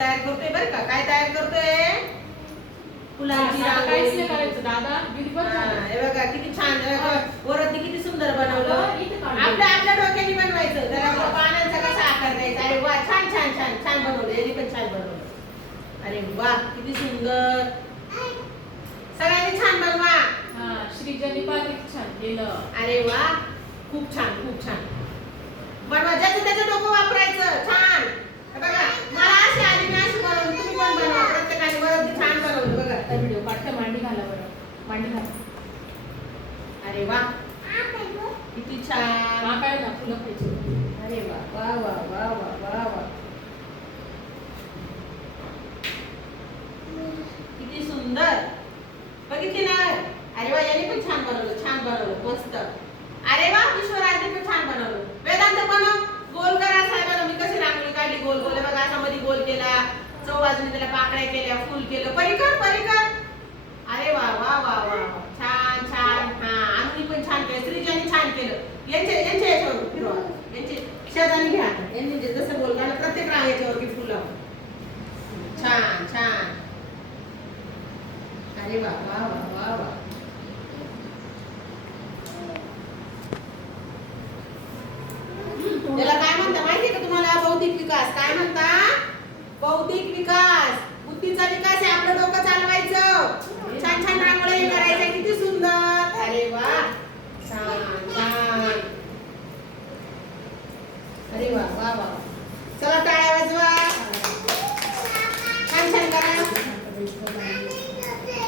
तयार करतोय बरं का. काय तयार करतोय? फुलांची काहीच नाही रांगोळी. करायचं दादा. हे बघा किती छान. वरती किती सुंदर बनवलं. आपल्या डोक्याने बनवायचं. त्याला पानांचा कसा आकार द्यायचा. अरे वा, छान छान छान छान बनवलं. यांनी पण छान बनवलं. अरे वा, किती सुंदर. सगळ्यांनी छान बनवा. श्रीजनी पण छान केलं. अरे वा, खूप छान खूप छान बनवा. ज्याचं त्याचं डोकं वापरायचं. छान. बघा, मला अशी आली मी अशी बनवली. तुम्ही पण बनवा. प्रत्येकाने वरती छान बनवलं. बघा, व्हिडिओ काढते. मांडी घाला बरं. मांडी घाला. अरे वा, किती छान. काय ना फुलं पाहिजे. अरे वा वा वा वा वा वा वा, किती सुंदर. बघितली ना. अरे वा, यांनी पण छान बनवलं. छान बनवलं. मस्त. अरे वा, ईश्वराने पण छान बनवलं. वेदांत बनव. गोल करा साहेबांना. मी कशी रांगोळी काढली गोल गोल. बघा, असा मध्ये गोल केला. चौबाजूने त्याला पाकळ्या केल्या. फुल केलं. परिकर परिकर. अरे वा वा वा वा, छान छान. आम्ही पण छान केलं. श्रीजानी छान केलं. यांच्या याच्यावर फिरवा. यांचे शेजारी घ्या. यांनी जसं गोल काढलं प्रत्येक रांग याच्यावरती फुलं. छान छान. अरे वा वा वा वा वा. त्याला काय म्हणता माहितीये का तुम्हाला? बौद्धिक विकास. काय म्हणता? बौद्धिक विकास.